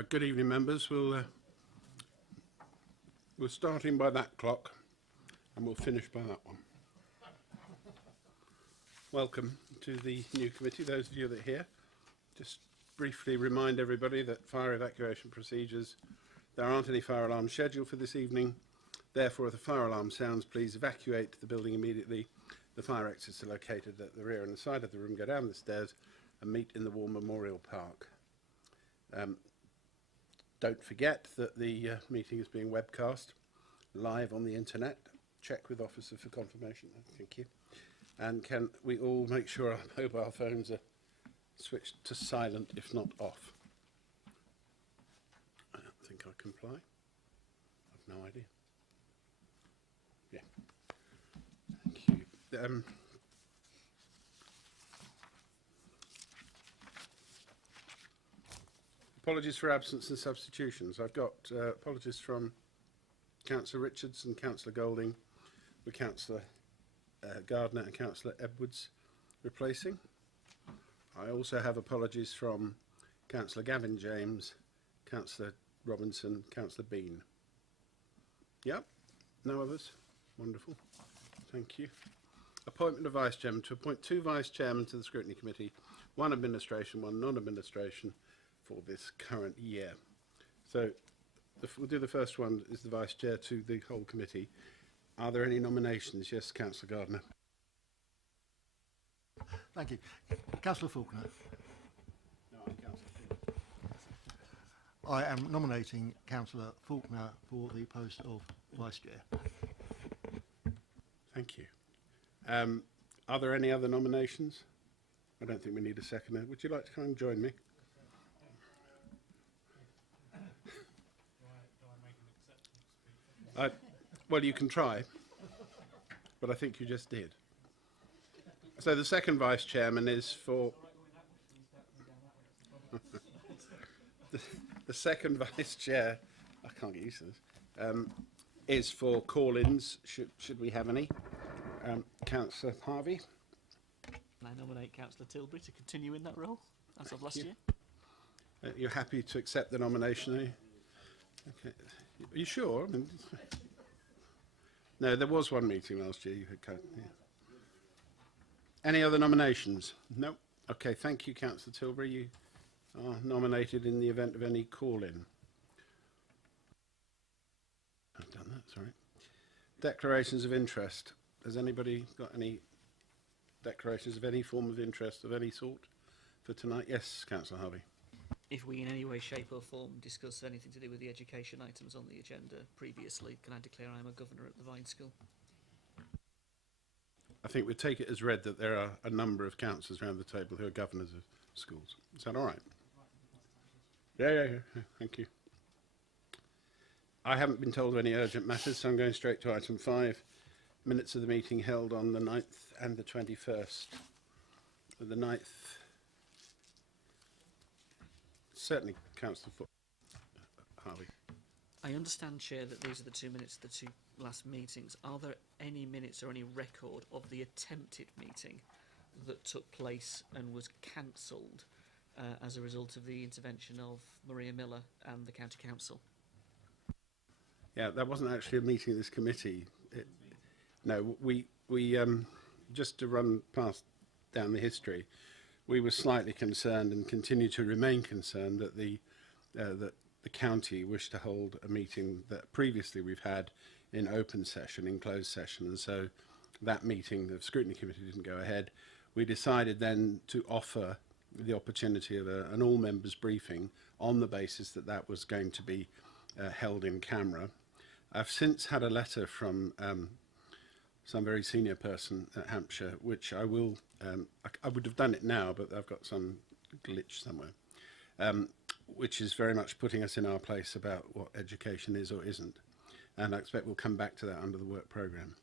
Good evening, members. We're starting by that clock, and we'll finish by that one. Welcome to the new committee. Those of you that are here, just briefly remind everybody that fire evacuation procedures. There aren't any fire alarms scheduled for this evening. Therefore, if the fire alarm sounds, please evacuate the building immediately. The fire exits are located at the rear and the side of the room. Go down the stairs and meet in the War Memorial Park. Don't forget that the meeting is being webcast live on the internet. Check with officer for confirmation. Thank you. And can we all make sure our mobile phones are switched to silent, if not off? I don't think I comply. I've no idea. Yeah. Thank you. Apologies for absence and substitutions. I've got apologies from Councillor Richards and Councillor Golding, with Councillor Gardner and Councillor Edwards replacing. I also have apologies from Councillor Gavin James, Councillor Robinson, Councillor Bean. Yep, no others? Wonderful, thank you. Appointment of Vice Chairman. To appoint 2 Vice Chairmen to the Scrutiny Committee, 1 administration, 1 non-administration for this current year. So we'll do the first one is the Vice Chair to the whole committee. Are there any nominations? Yes, Councillor Gardner. Thank you. Councillor Faulkner. No, I'm Councillor. I am nominating Councillor Faulkner for the post of Vice Chair. Thank you. Are there any other nominations? I don't think we need a seconder. Would you like to come and join me? Well, you can try, but I think you just did. So the second Vice Chairman is for... the second Vice Chair, I can't get used to this, is for call-ins, should we have any. Councillor Harvey. I nominate Councillor Tilbury to continue in that role as of last year. You're happy to accept the nomination, are you? Okay. Are you sure? I mean, no, there was one meeting last year. You had, yeah. Any other nominations? No. Okay, thank you, Councillor Tilbury. You are nominated in the event of any call-in. I've done that, sorry. Declarations of interest. Has anybody got any declarations of any form of interest of any sort for tonight? Yes, Councillor Harvey. If we in any way, shape or form discuss anything to do with the education items on the agenda previously, can I declare I am a governor at the Vine School? I think we'd take it as read that there are a number of councillors around the table who are governors of schools. Is that all right? Yeah, thank you. I haven't been told of any urgent matters, so I'm going straight to item 5. Minutes of the meeting held on the 9th and the 21st. The 9th, certainly Councillor Harvey. I understand, Chair, that these are the 2 minutes of the 2 last meetings. Are there any minutes or any record of the attempted meeting that took place and was cancelled as a result of the intervention of Maria Miller and the County Council? Yeah, that wasn't actually a meeting of this committee. No, we just to run down the history, we were slightly concerned and continue to remain concerned that the county wished to hold a meeting that previously we've had in open session, in closed session, and so that meeting, the Scrutiny Committee, didn't go ahead. We decided then to offer the opportunity of an all-members briefing on the basis that that was going to be held in camera. I've since had a letter from some very senior person at Hampshire, which I will, I would have done it now, but I've got some glitch somewhere, which is very much putting us in our place about what education is or isn't. And I expect we'll come back to that under the work programme.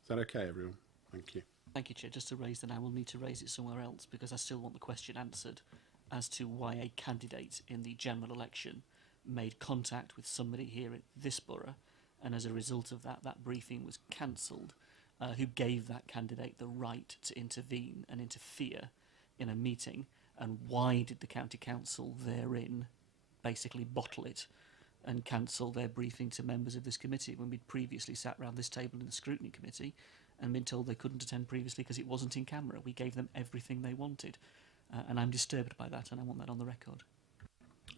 Is that okay, everyone? Thank you. Thank you, Chair. Just to raise that, I will need to raise it somewhere else because I still want the question answered as to why a candidate in the general election made contact with somebody here in this borough, and as a result of that, that briefing was cancelled. Who gave that candidate the right to intervene and interfere in a meeting, and why did the County Council therein basically bottle it and cancel their briefing to members of this committee when we'd previously sat round this table in the Scrutiny Committee and been told they couldn't attend previously because it wasn't in camera. We gave them everything they wanted, and I'm disturbed by that, and I want that on the record.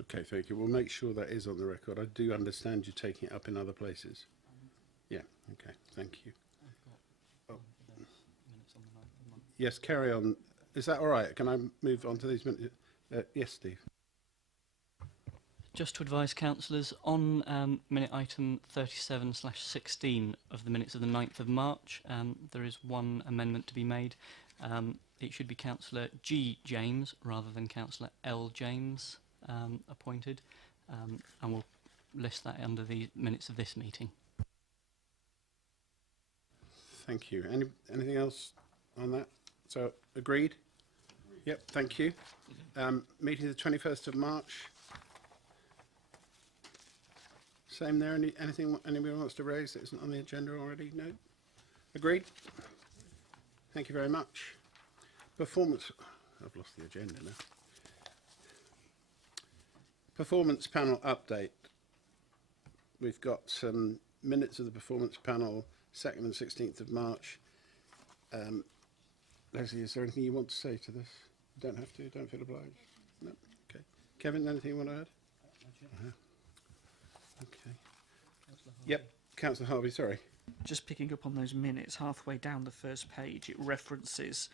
Okay, thank you. We'll make sure that is on the record. I do understand you taking it up in other places. Yeah, okay, thank you. Oh. Yes, carry on. Is that all right? Can I move on to these minutes? Yes, Steve. Just to advise councillors, on minute item 37/16 of the minutes of the 9th of March, there is one amendment to be made. It should be Councillor G. James rather than Councillor L. James appointed, and we'll list that under the minutes of this meeting. Thank you. Anything else on that? So, agreed? Yep, thank you. Meeting the 21st of March. Same there. Anything anyone wants to raise that isn't on the agenda already? No? Agreed? Thank you very much. Performance... I've lost the agenda now. Performance panel update. We've got some minutes of the performance panel, 2nd and 16th of March. Leslie, is there anything you want to say to this? You don't have to, don't feel obliged. No? Okay. Kevin, anything you want to add? Okay. Yep, Councillor Harvey, sorry. Just picking up on those minutes, halfway down the first page, it references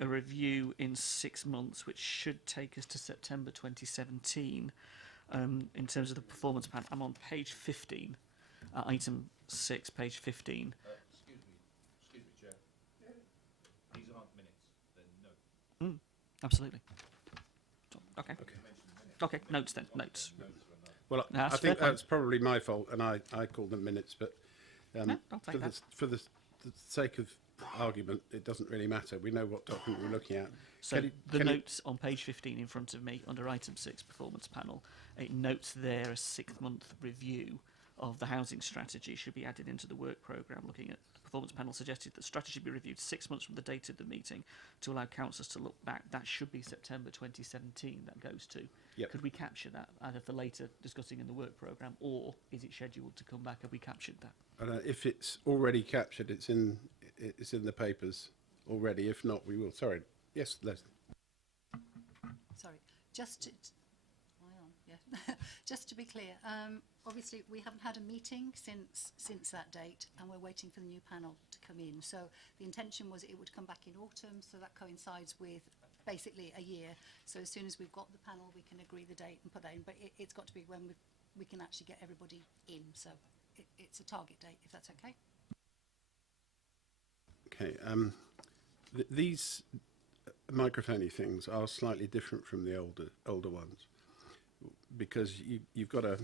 a review in 6 months, which should take us to September 2017. In terms of the performance plan, I'm on page 15, item 6, page 15. Excuse me, Chair. These aren't minutes, they're notes. Absolutely. Okay. Okay, notes then, notes. Well, No, I that's think fair that's probably my fault, and I called them minutes, but No, I'll take that. for the sake of argument, it doesn't really matter. We know what document we're looking at. So Can the you- notes on page 15 in front of me, under item 6, performance panel, it notes there a 6-month review of the housing strategy should be added into the work programme. Looking at the performance panel suggested that strategy be reviewed 6 months from the date of the meeting to allow councillors to look back. That should be September 2017 that goes to. Yep. Could we capture that either for later discussing in the work programme, or is it scheduled to come back? Have we captured that? If it's already captured, it's in the papers already. If not, we will. Sorry. Yes, Leslie. Sorry, just to, just to be clear, obviously we haven't had a meeting since that date, and we're waiting for the new panel to come in. So the intention was it would come back in autumn, so that coincides with basically a year. So as soon as we've got the panel, we can agree the date and put that in. But it's got to be when we can actually get everybody in. So it's a target date, if that's okay. Okay. These microphone things are slightly different from the older ones, because you've got a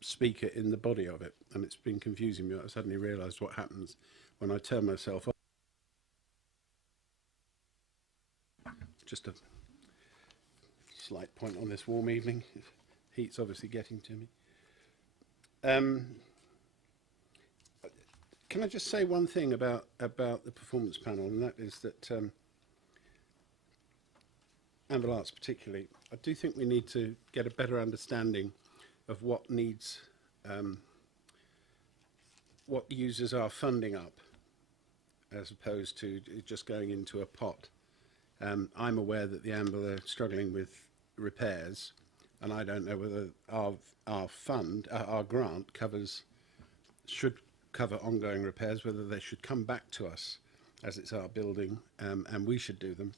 speaker in the body of it, and it's been confusing me. I suddenly realised what happens when I turn myself off. Just a slight point on this warm evening. Heat's obviously getting to me. Can I just say one thing about the performance panel, and that is that Anvil Arts particularly, I do think we need to get a better understanding of what needs, what uses our funding up, as opposed to just going into a pot. I'm aware that the Anvil are struggling with repairs, and I don't know whether our fund, our grant should cover ongoing repairs, whether they should come back to us as it's our building, and we should do them.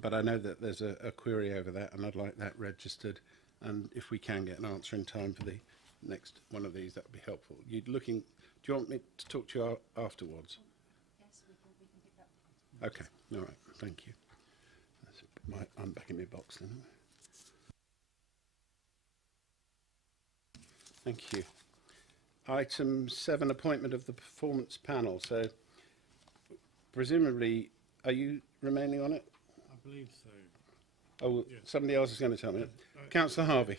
But I know that there's a query over that, and I'd like that registered, and if we can get an answer in time for the next one of these, that would be helpful. Do you want me to talk to you afterwards? Yes, we can pick that. Okay, all right, thank you. I'm back in my box then. Thank you. Item 7, appointment of the performance panel. So, presumably, are you remaining on it? I believe so. Oh, Yes. somebody else is going to tell me. Councillor Harvey.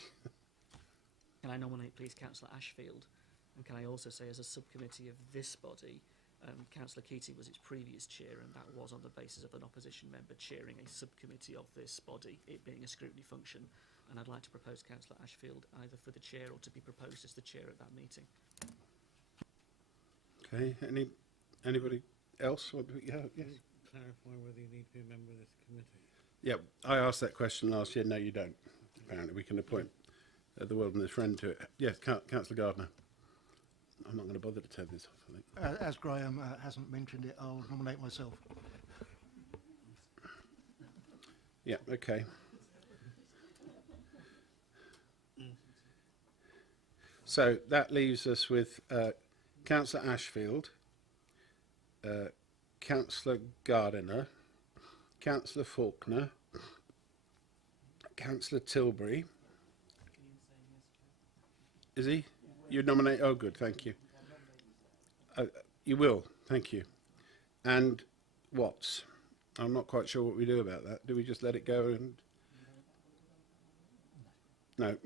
Can I nominate, please, Councillor Ashfield? And can I also say, as a subcommittee of this body, Councillor Keating was its previous chair, and that was on the basis of an opposition member chairing a subcommittee of this body, it being a scrutiny function. and I'd like to propose Councillor Ashfield either for the chair or to be proposed as the chair at that meeting. Okay, anybody else? Yeah, yes. Clarify whether you need to be a member of this committee. Yeah, I asked that question last year. No, you don't. Apparently, we can appoint the wilderness friend to it. Yes, Councillor Gardner. I'm not going to bother to turn this off, I think. As Graham hasn't mentioned it, I'll nominate myself. Yeah, okay. So that leaves us with Councillor Ashfield, Councillor Gardiner, Councillor Faulkner, Councillor Tilbury. Is he? You nominate? Oh, good, thank you. You will, thank you. And Watts. I'm not quite sure what we do about that. Do we just let it go and... No.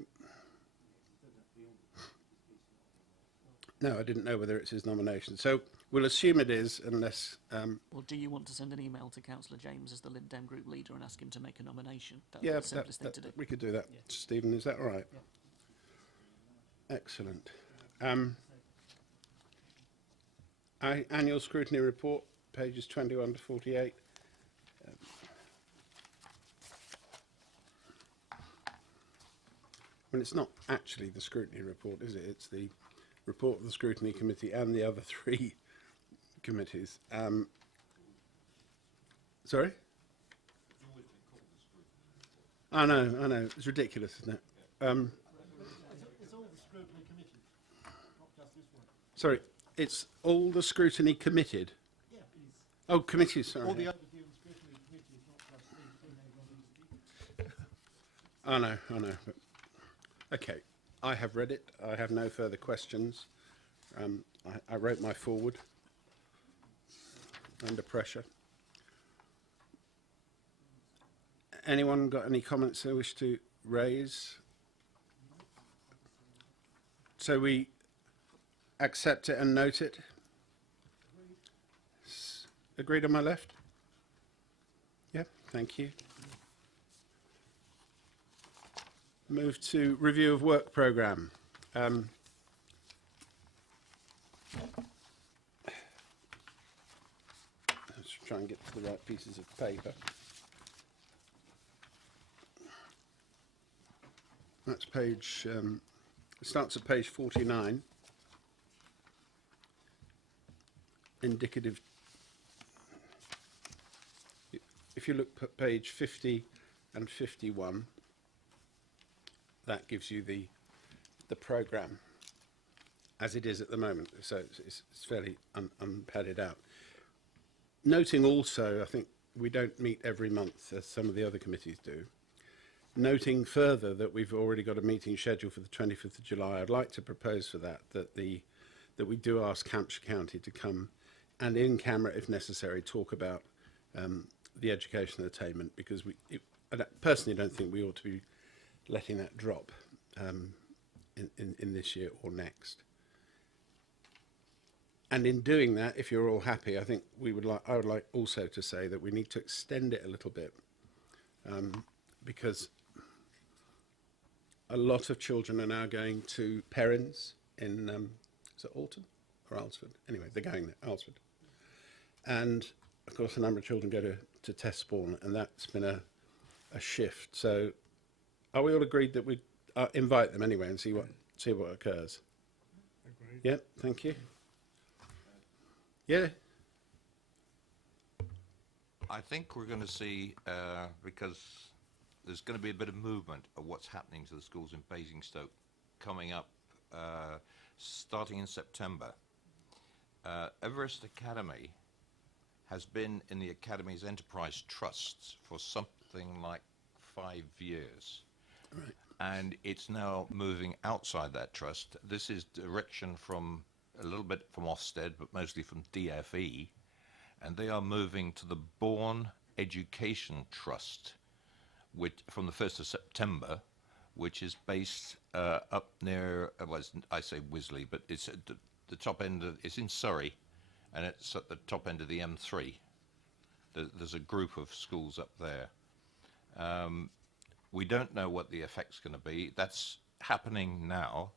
No, I didn't know whether it's his nomination. So we'll assume it is, unless... Well, do you want to send an email to Councillor James as the Lib Dem group leader and ask him to make a nomination? That's yeah, the simplest thing to do. we could do that. Yeah. Stephen, is that all right? Yeah. Excellent. Annual scrutiny report, pages 21 to 48. Well, it's not actually the scrutiny report, is it? It's the report of the scrutiny committee and the other three committees. Sorry? I know. It's ridiculous, isn't it? It's all the scrutiny committee, not just this one. Sorry, it's all the scrutiny committed. Yeah, it is. Oh, committees, sorry. All the overdue and scrutiny committee is not just the thing they I know. But, okay, I have read it. I have no further questions. I wrote my forward under pressure. Anyone got any comments they wish to raise? So we accept it and note it. Agreed on my left? Yeah, thank you. Move to review of work programme. Let's try and get to the right pieces of paper. That's page, it starts at page 49. Indicative. If you look at page 50 and 51, that gives you the programme as it is at the moment. So it's fairly unpadded out. Noting also, I think we don't meet every month as some of the other committees do. Noting further that we've already got a meeting scheduled for the 25th of July, I'd like to propose for that we do ask Hampshire County to come and in camera, if necessary, talk about the educational attainment, because I personally don't think we ought to be letting that drop in this year or next. And in doing that, if you're all happy, I think I would like also to say that we need to extend it a little bit, because a lot of children are now going to Perrins in, is it Alton or Alsford? Anyway, they're going there, Alsford. And of course, a number of children go to Testbourne, and that's been a shift. So are we all agreed that we invite them anyway and see what occurs? Agreed. Yep, thank you. Yeah. I think we're going to see, because there's going to be a bit of movement of what's happening to the schools in Basingstoke coming up, starting in September. Everest Academy has been in the Academy's Enterprise Trusts for something like 5 years. Right. And it's now moving outside that trust. This is direction from a little bit from Ofsted, but mostly from DFE. And they are moving to the Bourne Education Trust, which, from the 1st of September, which is based up near, I say Wisley, but it's at the top end of, it's in Surrey, and it's at the top end of the M3. There's a group of schools up there. We don't know what the effect's going to be. That's happening now.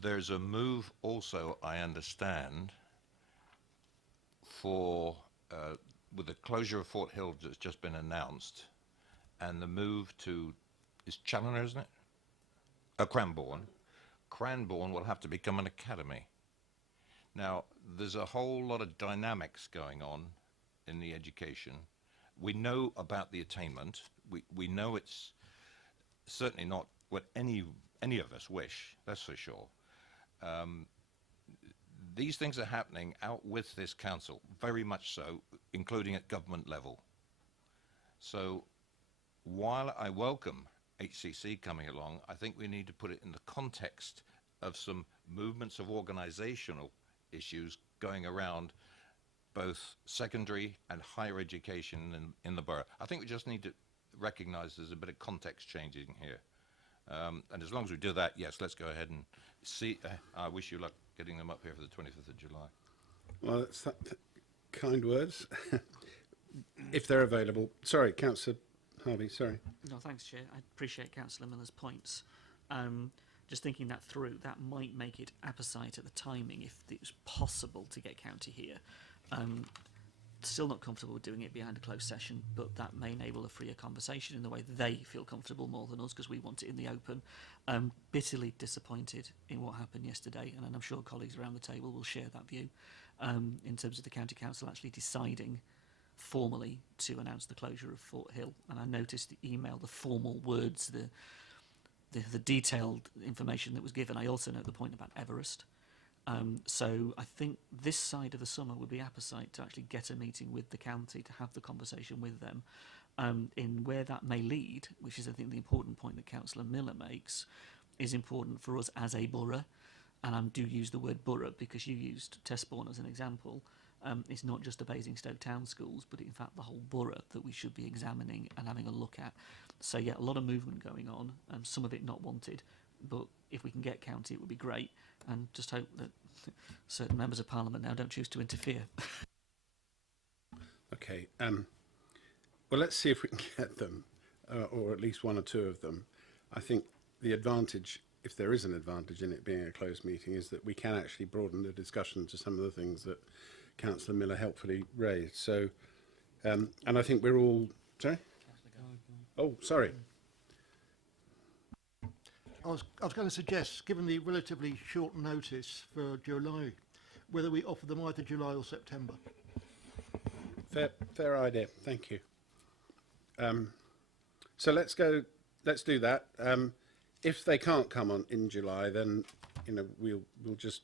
There's a move also, I understand, for with the closure of Fort Hill that's just been announced, and the move to, is Challoner, isn't it? Cranbourne. Cranbourne will have to become an academy. Now, there's a whole lot of dynamics going on in the education. We know about the attainment. We know it's certainly not what any of us wish, that's for sure. These things are happening out with this council, very much so, including at government level. So while I welcome HCC coming along, I think we need to put it in the context of some movements of organizational issues going around both secondary and higher education in the borough. I think we just need to recognize there's a bit of context changing here. And as long as we do that, yes, let's go ahead and see. I wish you luck getting them up here for the 25th of July. Well, that's kind words. If they're available. Sorry, Councillor Harvey, sorry. No, thanks, Chair. I appreciate Councillor Miller's points. Just thinking that through, that might make it apposite at the timing if it was possible to get county here. Still not comfortable with doing it behind a closed session, but that may enable a freer conversation in the way they feel comfortable more than us, because we want it in the open. Bitterly disappointed in what happened yesterday, and I'm sure colleagues around the table will share that view, in terms of the County Council actually deciding formally to announce the closure of Fort Hill. And I noticed the email, the formal words, the detailed information that was given. I also note the point about Everest. So I think this side of the summer would be apposite to actually get a meeting with the county, to have the conversation with them, in where that may lead, which is I think the important point that Councillor Miller makes, is important for us as a borough. And I do use the word borough because you used Testbourne as an example. It's not just the Basingstoke town schools, but in fact the whole borough that we should be examining and having a look at. So yeah, a lot of movement going on, some of it not wanted, but if we can get county, it would be great. And just hope that certain members of Parliament now don't choose to interfere. Okay. Well, let's see if we can get them, or at least one or two of them. I think the advantage, if there is an advantage in it being a closed meeting, is that we can actually broaden the discussion to some of the things that Councillor Miller helpfully raised. So, and I think we're all... Sorry? Oh, sorry. I was going to suggest, given the relatively short notice for July, whether we offer them either July or September. Fair idea. Thank you. So let's do that. If they can't come on in July, then we'll just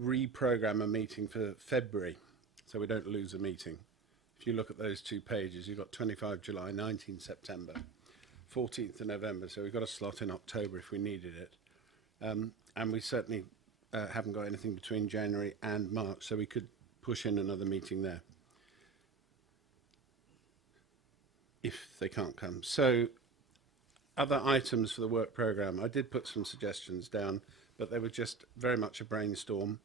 reprogram a meeting for February, so we don't lose a meeting. If you look at those two pages, you've got 25 July, 19 September, 14th of November, so we've got a slot in October if we needed it. And we certainly haven't got anything between January and March, so we could push in another meeting there if they can't come. So other items for the work programme, I did put some suggestions down, but they were just very much a brainstorm.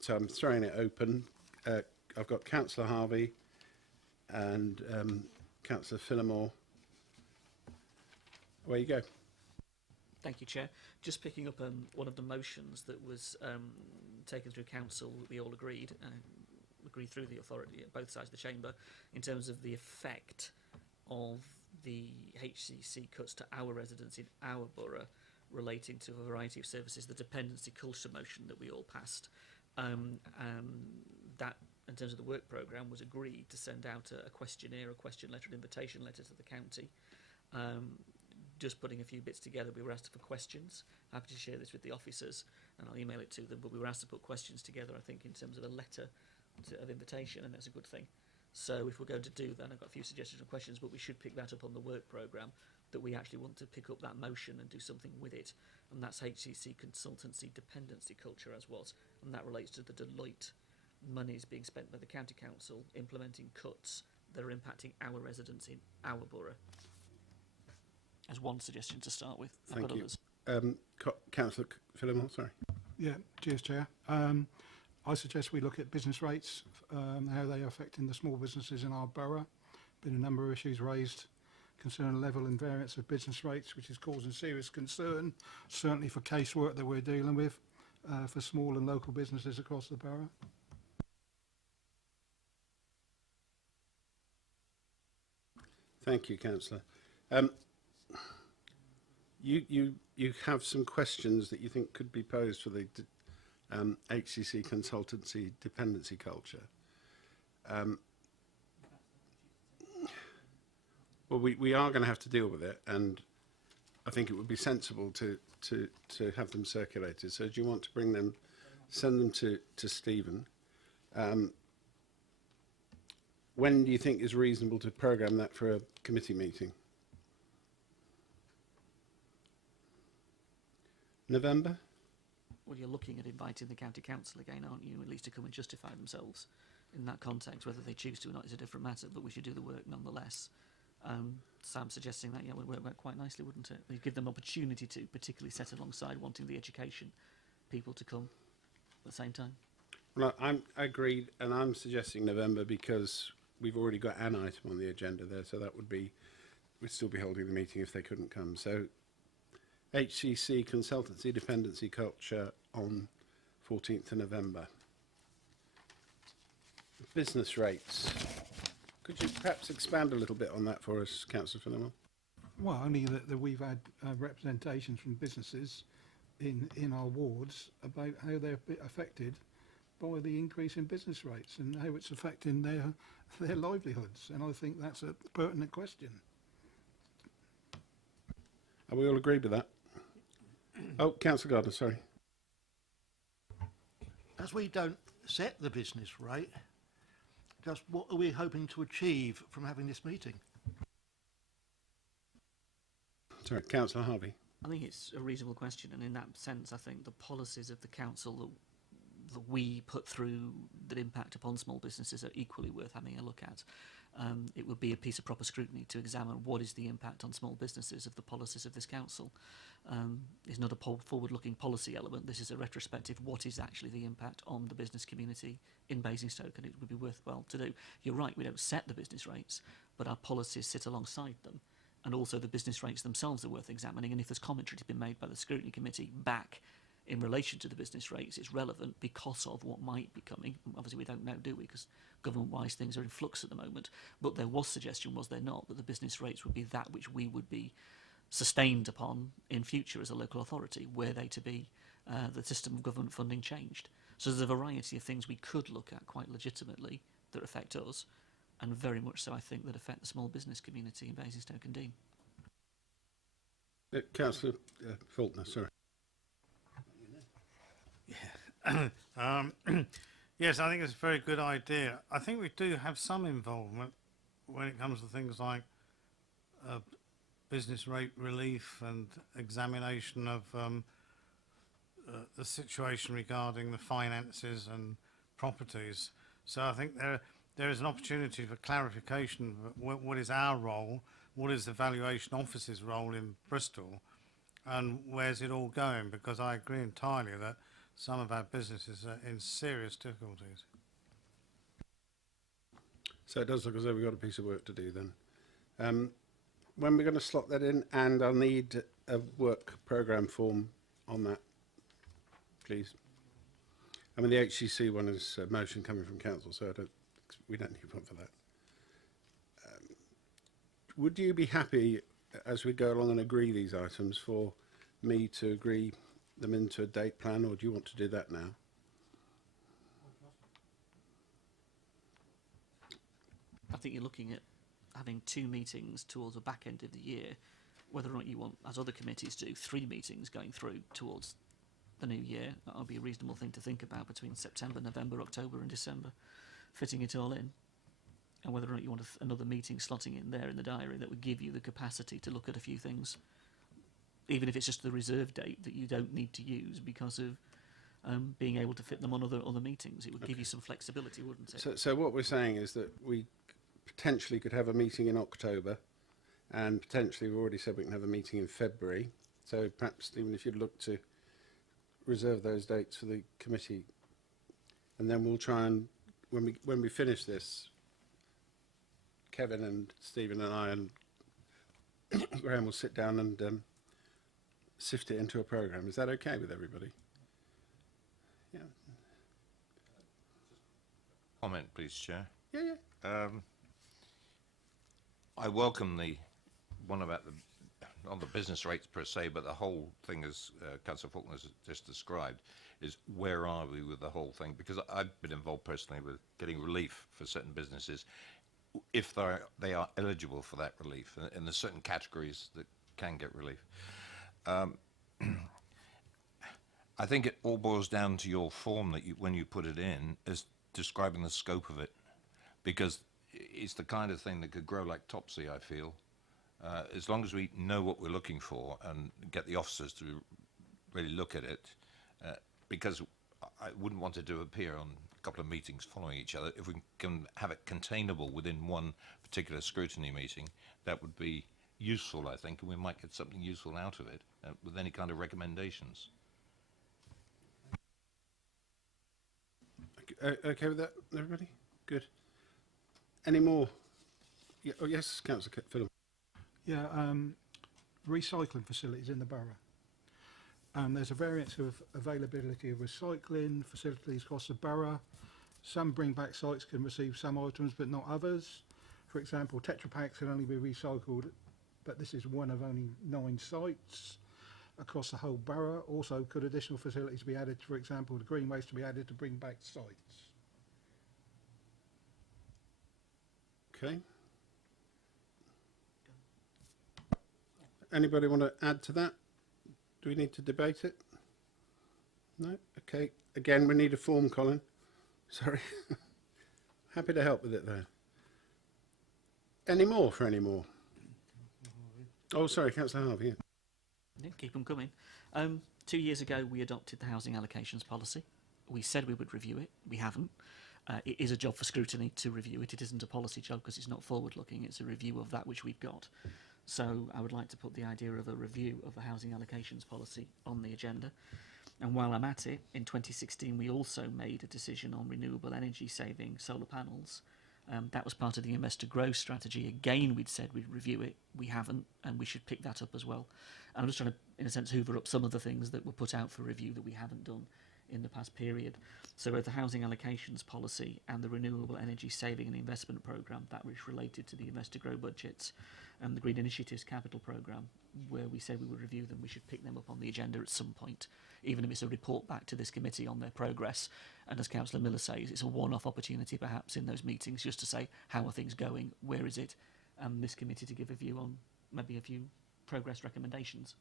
So I'm throwing it open. I've got Councillor Harvey and Councillor Phillimore. Away you go. Thank you, Chair. Just picking up one of the motions that was taken through Council, we all agreed through the authority at both sides of the chamber, in terms of the effect of the HCC cuts to our residents in our borough relating to a variety of services, the dependency culture motion that we all passed. That, in terms of the work programme, was agreed to send out a questionnaire, a question letter, an invitation letter to the county. Just putting a few bits together, we were asked for questions. Happy to share this with the officers, and I'll email it to them, but we were asked to put questions together, I think, in terms of a letter of invitation, and that's a good thing. So if we're going to do that, I've got a few suggestions and questions, but we should pick that up on the work programme, that we actually want to pick up that motion and do something with it, and that's HCC consultancy dependency culture as was, and that relates to the Deloitte monies being spent by the County Council implementing cuts that are impacting our residents in our borough. As one suggestion to start with. I've Thank got you. others. Councillor Phillimore, sorry. Yeah, cheers, Chair. I suggest we look at business rates, how they are affecting the small businesses in our borough, been a number of issues raised concerning level and variance of business rates, which is causing serious concern, certainly for casework that we're dealing with, for small and local businesses across the borough. Thank you, Councillor. You have some questions that you think could be posed for the HCC consultancy dependency culture. Well, we are going to have to deal with it, and I think it would be sensible to have them circulated. So do you want to bring them, send them to Stephen? When do you think is reasonable to programme that for a committee meeting? November? Well, you're looking at inviting the county council again, aren't you? At least to come and justify themselves in that context. Whether they choose to or not is a different matter, but we should do the work nonetheless. Sam's suggesting that, yeah, would work quite nicely, wouldn't it? We'd give them opportunity to, particularly set alongside wanting the education people to come at the same time. Well, I agreed, and I'm suggesting November because we've already got an item on the agenda there, so that would be, we'd still be holding the meeting if they couldn't come. So HCC Consultancy Dependency Culture on 14th of November. Business rates. Could you perhaps expand a little bit on that for us, Councillor Finnemore? Well, only that we've had representations from businesses in our wards about how they're affected by the increase in business rates and how it's affecting their livelihoods. And I think that's a pertinent question. Are we all agreed with that? Oh, Councillor Gardner, sorry. As we don't set the business rate, just what are we hoping to achieve from having this meeting? Sorry, Councillor Harvey. I think it's a reasonable question, and in that sense, I think the policies of the council that we put through that impact upon small businesses are equally worth having a look at. It would be a piece of proper scrutiny to examine what is the impact on small businesses of the policies of this council. It's not a forward-looking policy element. This is a retrospective. What is actually the impact on the business community in Basingstoke? And it would be worthwhile to do. You're right, we don't set the business rates, but our policies sit alongside them. And also the business rates themselves are worth examining. And if there's commentary to be made by the Scrutiny Committee back in relation to the business rates, it's relevant because of what might be coming. Obviously, we don't know, do we? Because government-wise, things are in flux at the moment. But there was suggestion, was there not, that the business rates would be that which we would be sustained upon in future as a local authority, were they to be the system of government funding changed. So there's a variety of things we could look at quite legitimately that affect us, and very much so, I think, that affect the small business community in Basingstoke and Deane. Councillor Faulkner, sorry. Yes, I think it's a very good idea. I think we do have some involvement when it comes to things like business rate relief and examination of the situation regarding the finances and properties. So I think there is an opportunity for clarification of what is our role, what is the valuation office's role in Bristol, and where's it all going, because I agree entirely that some of our businesses are in serious difficulties. So it does look as though we've got a piece of work to do then. When we're going to slot that in, and I'll need a work programme form on that, please. I mean, the HCC one is a motion coming from council, so we don't need one for that. Would you be happy, as we go along and agree these items, for me to agree them into a date plan, or do you want to do that now? I think you're looking at having 2 meetings towards the back end of the year, whether or not you want, as other committees do, 3 meetings going through towards the new year. That would be a reasonable thing to think about between September, November, October and December, fitting it all in. And whether or not you want another meeting slotting in there in the diary that would give you the capacity to look at a few things, even if it's just the reserve date that you don't need to use because of being able to fit them on other meetings. It would give you some flexibility, wouldn't it? So what we're saying is that we potentially could have a meeting in October, and potentially we've already said we can have a meeting in February. So perhaps, Stephen, if you'd look to reserve those dates for the committee, and then we'll try and, when we finish this, Kevin and Stephen and I and Graham will sit down and sift it into a programme. Is that okay with everybody? Yeah. Comment, please, Chair. Yeah, yeah. I welcome the one about the on the business rates per se, but the whole thing, as Councillor Faulkner has just described, is where are we with the whole thing? Because I've been involved personally with getting relief for certain businesses, if they are eligible for that relief, and there's certain categories that can get relief. I think it all boils down to your form that when you put it in, is describing the scope of it, because it's the kind of thing that could grow like Topsy, I feel. As long as we know what we're looking for and get the officers to really look at it, because I wouldn't want it to appear on a couple of meetings following each other. If we can have it containable within one particular scrutiny meeting, that would be useful, I think, and we might get something useful out of it with any kind of recommendations. Okay with that, everybody? Good. Any more? Yeah, oh, yes, Councillor Philip. Yeah, recycling facilities in the borough. There's a variance of availability of recycling facilities across the borough. Some bring back sites can receive some items but not others. For example, Tetra Packs can only be recycled, but this is one of only 9 sites across the whole borough. Also, could additional facilities be added, for example, the green waste to be added to bring back sites? Okay. Anybody want to add to that? Do we need to debate it? No? Okay. Again, we need a form, Colin. Sorry. Happy to help with it, though. Any more for any more? Oh, sorry, Councillor Harvey. Yeah. Yeah, keep them coming. 2 years ago, we adopted the housing allocations policy. We said we would review it. We haven't. It is a job for scrutiny to review it. It isn't a policy job because it's not forward-looking. It's a review of that which we've got. So I would like to put the idea of a review of the housing allocations policy on the agenda. And while I'm at it, in 2016 we also made a decision on renewable energy saving solar panels. That was part of the Invest to Grow strategy. Again, we'd said we'd review it. We haven't, and we should pick that up as well. And I'm just trying to, in a sense, hoover up some of the things that were put out for review that we haven't done in the past period. So both the housing allocations policy and the renewable energy saving and investment programme, that which related to the Invest to Grow budgets, and the Green Initiatives Capital Programme, where we said we would review them, we should pick them up on the agenda at some point, even if it's a report back to this committee on their progress. And as Councillor Miller says, it's a one-off opportunity perhaps in those meetings just to say, how are things going, where is it, and this committee to give a view on maybe a few progress recommendations.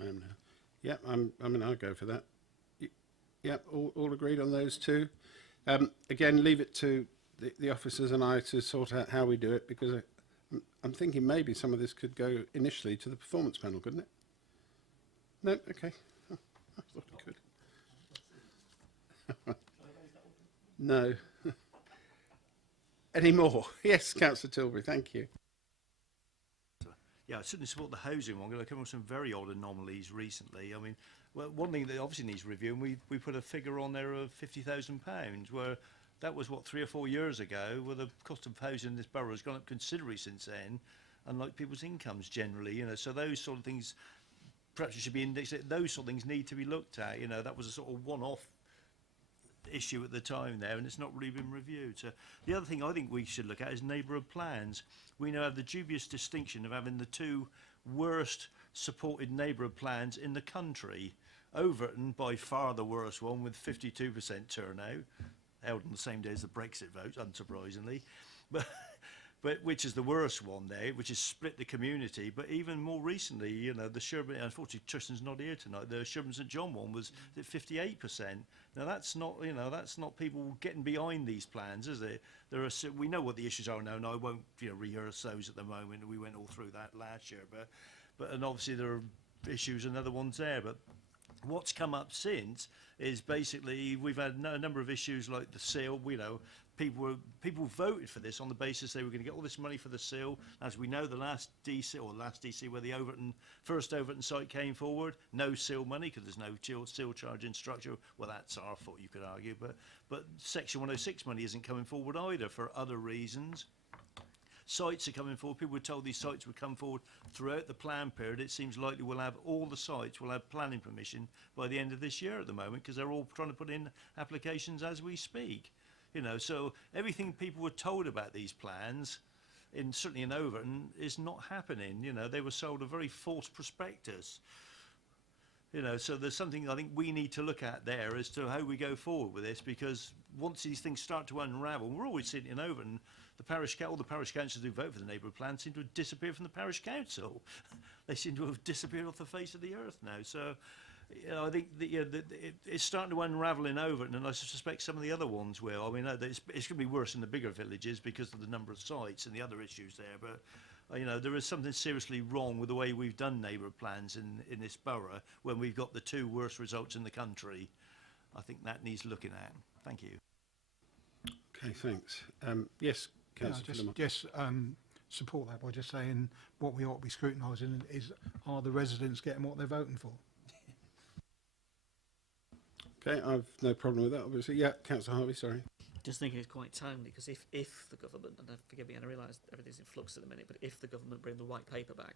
I am now. Yeah, I mean, I'll go for that. Yeah, all agreed on those two. Again, leave it to the officers and I to sort out how we do it, because I'm thinking maybe some of this could go initially to the performance panel, couldn't it? No? Okay. Oh, I thought it could. No. Any more? Yes, Councillor Tilbury, thank you. Yeah, I certainly support the housing one. There come up with some very odd anomalies recently. I mean, well, one thing that obviously needs reviewing, we put a figure on there of £50,000, where that was, what, 3 or 4 years ago, where the cost of housing in this borough has gone up considerably since then, unlike people's incomes generally, you know. So those sort of things, perhaps it should be indexed. Those sort of things need to be looked at, you know. That was a sort of one-off issue at the time there, and it's not really been reviewed. So the other thing I think we should look at is neighbourhood plans. We now have the dubious distinction of having the 2 worst supported neighbourhood plans in the country. Overton, by far the worst one, with 52% turnout, held on the same day as the Brexit vote, unsurprisingly, but which is the worst one there, which has split the community. But even more recently, you know, the Sherburn, unfortunately Tristan's not here tonight, the Sherburn St John one was at 58%. Now that's not, you know, that's not people getting behind these plans, is it? There are, we know what the issues are now, and I won't, you know, rehearse those at the moment. We went all through that last year, but and obviously there are issues and other ones there. But what's come up since is basically we've had a number of issues like the seal, you know, people voted for this on the basis they were going to get all this money for the seal. As we know, the last DC where the first Overton site came forward, no seal money because there's no seal charge in structure. Well, that's our fault, you could argue, but Section 106 money isn't coming forward either for other reasons. Sites are coming forward. People were told these sites would come forward throughout the plan period. It seems likely all the sites will have planning permission by the end of this year at the moment, because they're all trying to put in applications as we speak. You know, so everything people were told about these plans, certainly in Overton, is not happening. You know, they were sold a very false prospectus. You know, so there's something I think we need to look at there as to how we go forward with this, because once these things start to unravel, we're always sitting in Overton, all the parish councillors who vote for the neighbourhood plan seem to have disappeared from the parish council. They seem to have disappeared off the face of the earth now. So, you know, I think that, it's starting to unravel in Overton, and I suspect some of the other ones will. I mean, it's going to be worse in the bigger villages because of the number of sites and the other issues there. But you know, there is something seriously wrong with the way we've done neighbourhood plans in this borough when we've got the two worst results in the country. I think that needs looking at. Thank you. Okay, thanks. Yes, Councillor Phillimore. Just support that by just saying what we ought to be scrutinising is, are the residents getting what they're voting for? Okay, I've no problem with that, obviously. Yeah, Councillor Harvey, sorry. Just thinking it's quite timely, because if the government, and forgive me, and I realise everything's in flux at the minute, but if the government bring the white paper back,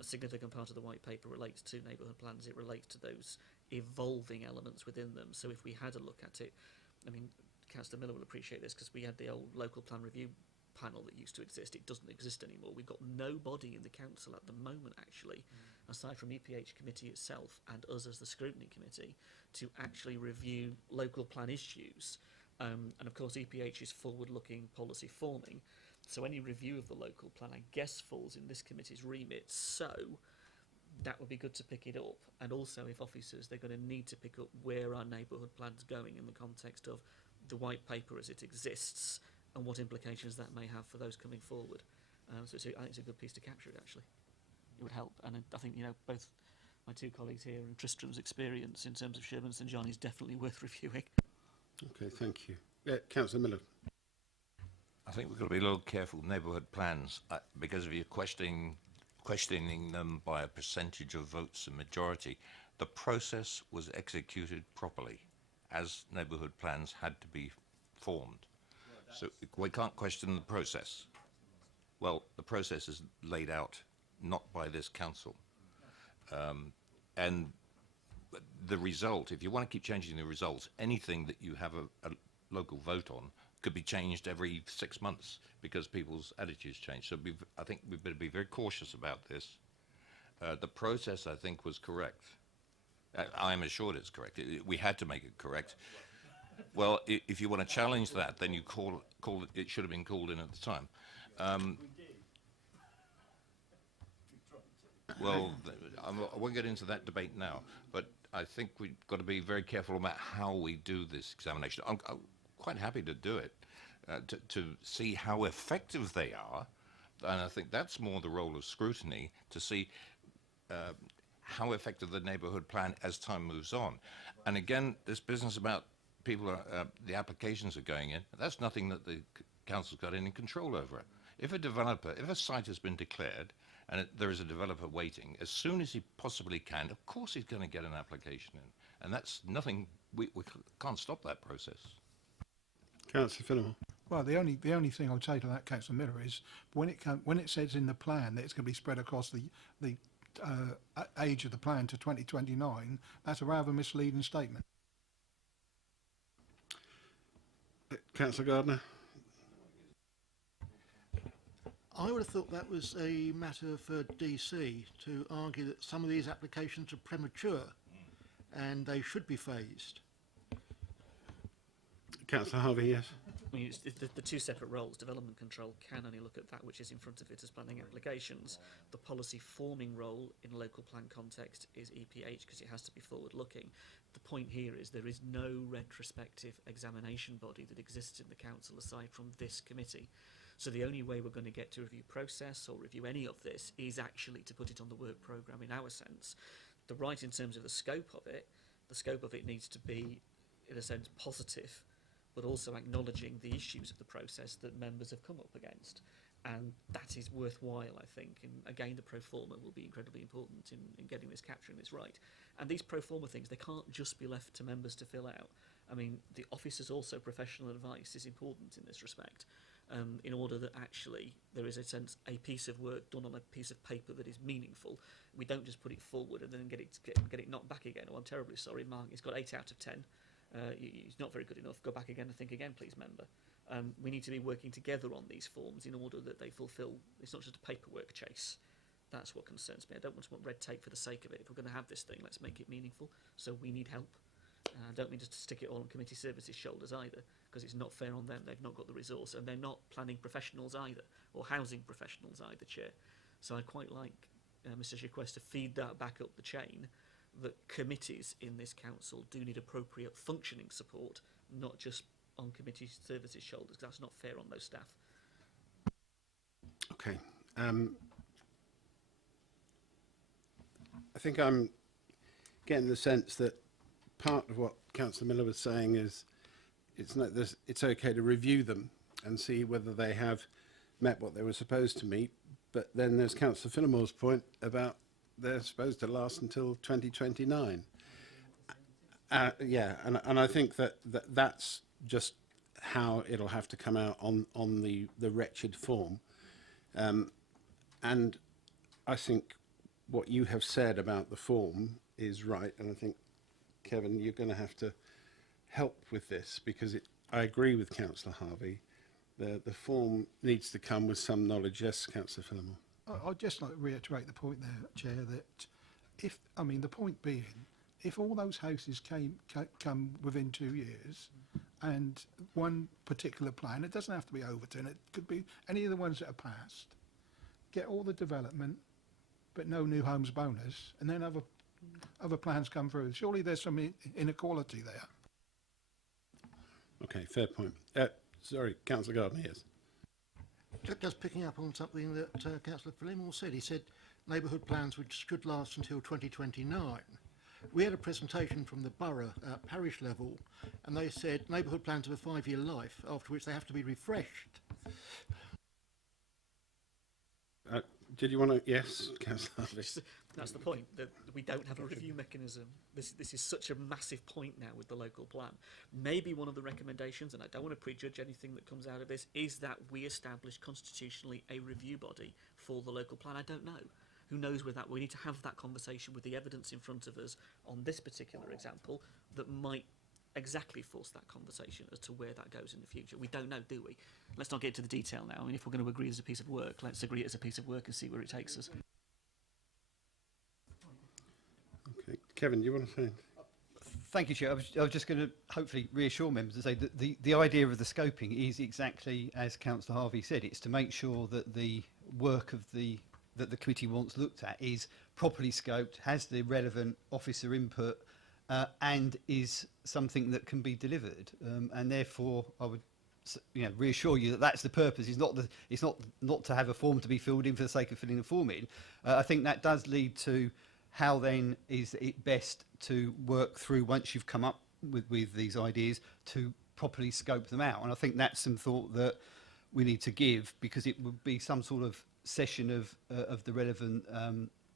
a significant part of the white paper relates to neighbourhood plans. It relates to those evolving elements within them. So if we had a look at it, I mean, Councillor Miller will appreciate this, because we had the old local plan review panel that used to exist. It doesn't exist anymore. We've got nobody in the council at the moment, actually, aside from EPH committee itself and us as the scrutiny committee, to actually review local plan issues. And of course, EPH is forward-looking policy forming, so any review of the local plan, I guess, falls in this committee's remit. So that would be good to pick it up. And also, if officers, they're going to need to pick up where our neighbourhood plan's going in the context of the white paper as it exists, and what implications that may have for those coming forward. So I think it's a good piece to capture it, actually. It would help. And I think, you know, both my two colleagues here and Tristram's experience in terms of Sherburn St John is definitely worth reviewing. Okay, thank you. Yeah, Councillor Miller. I think we've got to be a little careful with neighbourhood plans, because if you're questioning them by a percentage of votes and majority, the process was executed properly as neighbourhood plans had to be formed. So we can't question the process. Well, the process is laid out not by this council. And the result, if you want to keep changing the results, anything that you have a local vote on could be changed every 6 months because people's attitudes change. So I think we better be very cautious about this. The process, I think, was correct. I'm assured it's correct. We had to make it correct. Well, if you want to challenge that, then you call it. It should have been called in at the time. Well, I won't get into that debate now, but I think we've got to be very careful about how we do this examination. I'm quite happy to do it, to see how effective they are, and I think that's more the role of scrutiny, to see how effective the neighbourhood plan as time moves on. And again, this business about the applications are going in, that's nothing that the council's got any control over. If a site has been declared and there is a developer waiting, as soon as he possibly can, of course he's going to get an application in. And that's nothing, we can't stop that process. Councillor Phillimore. Well, the only thing I would say to that, Councillor Miller, is when it says in the plan that it's going to be spread across the age of the plan to 2029, that's a rather misleading statement. Councillor Gardner. I would have thought that was a matter for DC to argue that some of these applications are premature and they should be phased. Councillor Harvey, yes. I mean, it's the two separate roles. Development control can only look at that which is in front of it as planning applications. The policy forming role in local plan context is EPH because it has to be forward looking. The point here is there is no retrospective examination body that exists in the council aside from this committee. So the only way we're going to get to review process or review any of this is actually to put it on the work programme in our sense. The right in terms of the scope of it needs to be, in a sense, positive but also acknowledging the issues of the process that members have come up against. And that is worthwhile, I think. And again, the pro forma will be incredibly important in getting this, capturing this right. And these pro forma things, they can't just be left to members to fill out. I mean, the officers also professional advice is important in this respect, in order that actually there is a piece of work done on a piece of paper that is meaningful. We don't just put it forward and then get it knocked back again. Oh, I'm terribly sorry, Mark. He's got 8 out of 10. He's not very good enough. Go back again and think again, please, member. We need to be working together on these forms in order that they fulfil. It's not just a paperwork chase. That's what concerns me. I don't want to want red tape for the sake of it. If we're going to have this thing, let's make it meaningful. So we need help. I don't mean just to stick it all on committee services' shoulders either, because it's not fair on them. They've not got the resource, and they're not planning professionals either, or housing professionals either, Chair. So I quite like Mr. request to feed that back up the chain, that committees in this council do need appropriate functioning support, not just on committee services' shoulders, 'cause that's not fair on those staff. Okay. I think I'm getting the sense that part of what Councillor Miller was saying is it's okay to review them and see whether they have met what they were supposed to meet. But then there's Councillor Fillmore's point about they're supposed to last until 2029. Yeah, and I think that's just how it'll have to come out on the wretched form. And I think what you have said about the form is right, and I think, Kevin, you're going to have to help with this, because I agree with Councillor Harvey. The form needs to come with some knowledge. Yes, Councillor Fillmore. I'd just like to reiterate the point there, Chair, that the point being, if all those houses come within 2 years, and one particular plan, it doesn't have to be Overton, it could be any of the ones that are passed, get all the development, but no new homes bonus, and then other plans come through. Surely there's some inequality there. Okay, fair point. Sorry, Councillor Gardner, yes. Just picking up on something that Councillor Fillmore said. He said neighbourhood plans which should last until 2029. We had a presentation from the borough at parish level, and they said neighbourhood plans have a 5-year life, after which they have to be refreshed. Did you want to? Yes, Councillor Harvey. That's the point, that we don't have a review mechanism. This is such a massive point now with the local plan. Maybe one of the recommendations, and I don't want to prejudge anything that comes out of this, is that we establish constitutionally a review body for the local plan. I don't know. Who knows where that... We need to have that conversation with the evidence in front of us on this particular example that might exactly force that conversation as to where that goes in the future. We don't know, do we? Let's not get into the detail now. I mean, if we're going to agree as a piece of work, let's agree as a piece of work and see where it takes us. Okay, Kevin, do you want to say? Thank you, Chair. I was just going to hopefully reassure members and say that the idea of the scoping is exactly as Councillor Harvey said. It's to make sure that the work of that the committee wants looked at is properly scoped, has the relevant officer input, and is something that can be delivered. And therefore, I would reassure you that that's the purpose. It's not to have a form to be filled in for the sake of filling a form in. I think that does lead to how then is it best to work through, once you've come up with these ideas, to properly scope them out. And I think that's some thought that we need to give, because it would be some sort of session of the relevant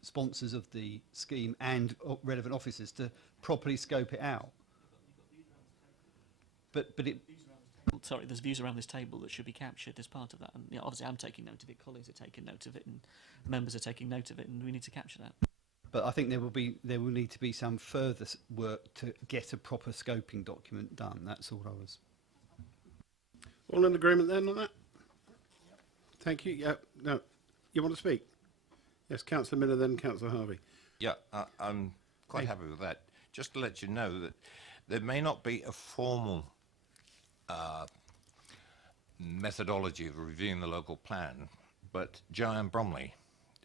sponsors of the scheme and relevant officers to properly scope it out. But it... Sorry, there's views around this table that should be captured as part of that. And obviously I'm taking note of it, colleagues are taking note of it, and members are taking note of it, and we need to capture that. But I think there will need to be some further work to get a proper scoping document done. That's all I was. All in agreement then on that? Thank you. Yeah. No, you want to speak? Yes, Councillor Miller, then Councillor Harvey. Yeah, I'm quite happy with that. Just to let you know that there may not be a formal methodology of reviewing the local plan, but Joanne Bromley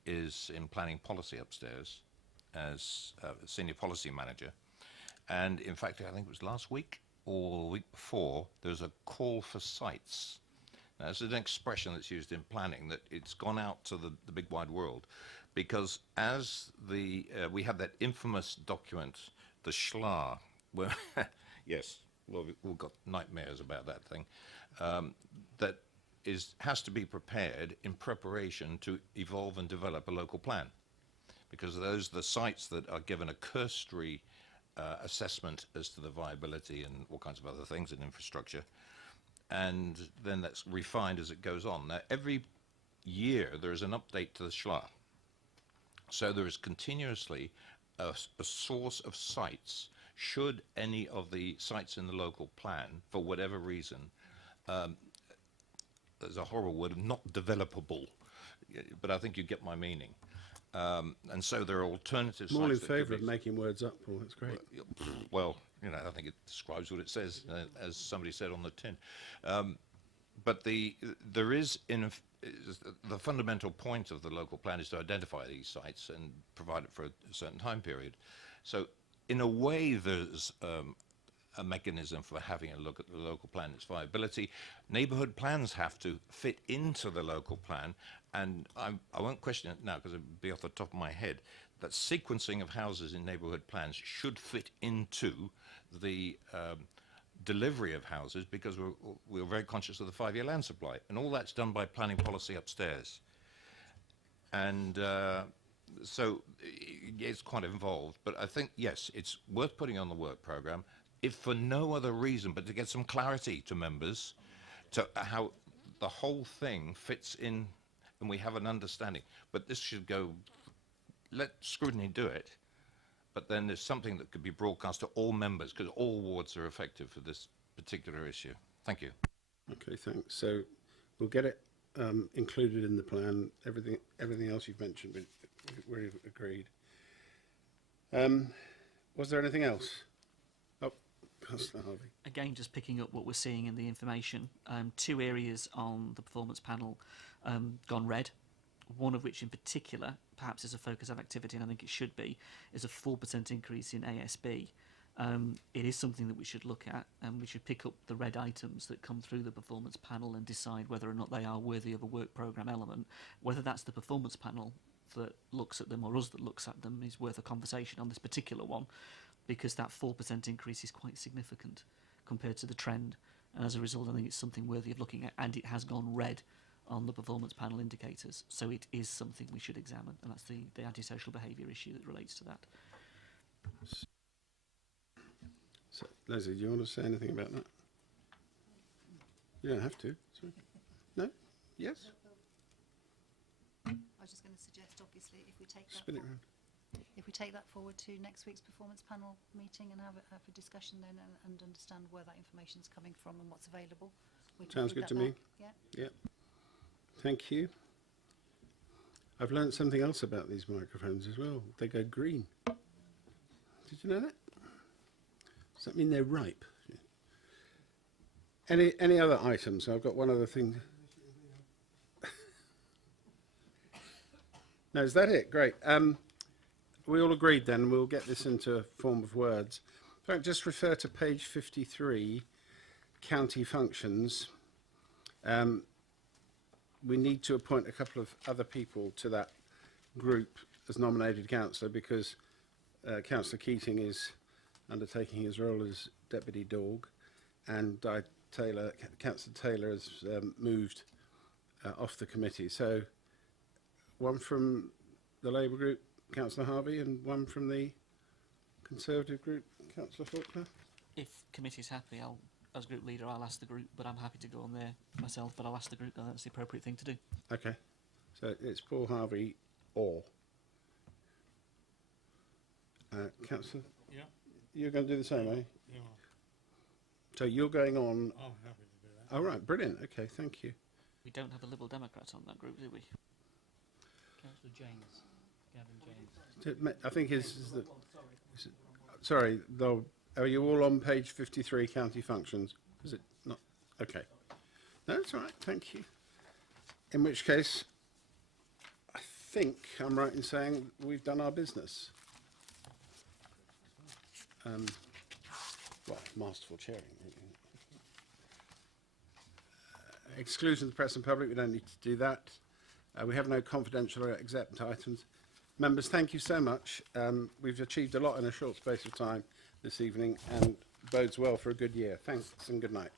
is in planning policy upstairs as senior policy manager, and in fact I think it was last week or the week before there was a call for sites. Now, it's an expression that's used in planning that it's gone out to the big wide world, because as we had that infamous document, the SCHLA, where yes, well, we've got nightmares about that thing, that has to be prepared in preparation to evolve and develop a local plan. Because those are the sites that are given a cursory assessment as to the viability and all kinds of other things in infrastructure. And then that's refined as it goes on. Now, every year there is an update to the SHLA. So there is continuously a source of sites, should any of the sites in the local plan, for whatever reason, there's a horrible word, not developable, but I think you get my meaning. And so there are alternative I'm all in sites that could favour of be- making words up, Paul. That's great. Well, you know, I think it describes what it says, as somebody said on the tin. But there is, the fundamental point of the local plan is to identify these sites and provide it for a certain time period. So in a way, there's a mechanism for having a look at the local plan, its viability. Neighbourhood plans have to fit into the local plan, and I won't question it now because it would be off the top of my head, that sequencing of houses in neighbourhood plans should fit into the delivery of houses, because we're very conscious of the 5-year land supply, and all that's done by planning policy upstairs. And so it's quite involved, but I think, yes, it's worth putting on the work programme, if for no other reason but to get some clarity to members to how the whole thing fits in, and we have an understanding. But this should go, let Scrutiny do it, but then there's something that could be broadcast to all members, because all wards are affected for this particular issue. Thank you. Okay, thanks. So we'll get it included in the plan. Everything else you've mentioned, we've agreed. Was there anything else? Oh, Councillor Harvey. Again, just picking up what we're seeing in the information, 2 areas on the performance panel gone red, one of which in particular, perhaps is a focus of activity, and I think it should be, is a 4% increase in ASB. It is something that we should look at, and we should pick up the red items that come through the performance panel and decide whether or not they are worthy of a work programme element. Whether that's the performance panel that looks at them or us that looks at them is worth a conversation on this particular one, because that 4% increase is quite significant compared to the trend, and as a result I think it's something worthy of looking at, and it has gone red on the performance panel indicators, so it is something we should examine, and that's the antisocial behaviour issue that relates to that. So, Leslie, do you want to say anything about that? You don't have to. Sorry. No? Yes? I was just going to suggest, obviously, if we take that Spin it round. if we take that forward to next week's performance panel meeting and have a discussion then and understand where that information's coming from and what's available. We can Sounds feed good that to me. back. Yeah. Yep. Thank you. I've learnt something else about these microphones as well. They go green. Did you know that? Does that mean they're ripe? Any other items? I've got one other thing. No, is that it? Great. We all agreed then. We'll get this into a form of words. In fact, just refer to page 53, county functions. We need to appoint a couple of other people to that group as nominated councillor, because Councillor Keating is undertaking his role as deputy dog, and Councillor Taylor has moved off the committee. So one from the Labour group, Councillor Harvey, and one from the Conservative group, Councillor Faulkner. If committee's happy, as group leader, I'll ask the group, but I'm happy to go on there myself, but I'll ask the group, that's the appropriate thing to do. Okay. So it's Paul Harvey or Councillor? Yeah. You're going to do the same, eh? Yeah, So you're going on. I'm happy to do that. Oh, right, brilliant. Okay, thank you. We don't have a Liberal Democrat on that group, do we? Councillor James. Gavin James. I think sorry, though, are you all on page 53, county functions? Is it not? Okay. No, that's all right, thank you. In which case, I think I'm right in saying we've done our business. Well, masterful chairing. Exclusion of the press and public, we don't need to do that. We have no confidential or exempt items. Members, thank you so much. We've achieved a lot in a short space of time this evening, and bodes well for a good year. Thanks and good night.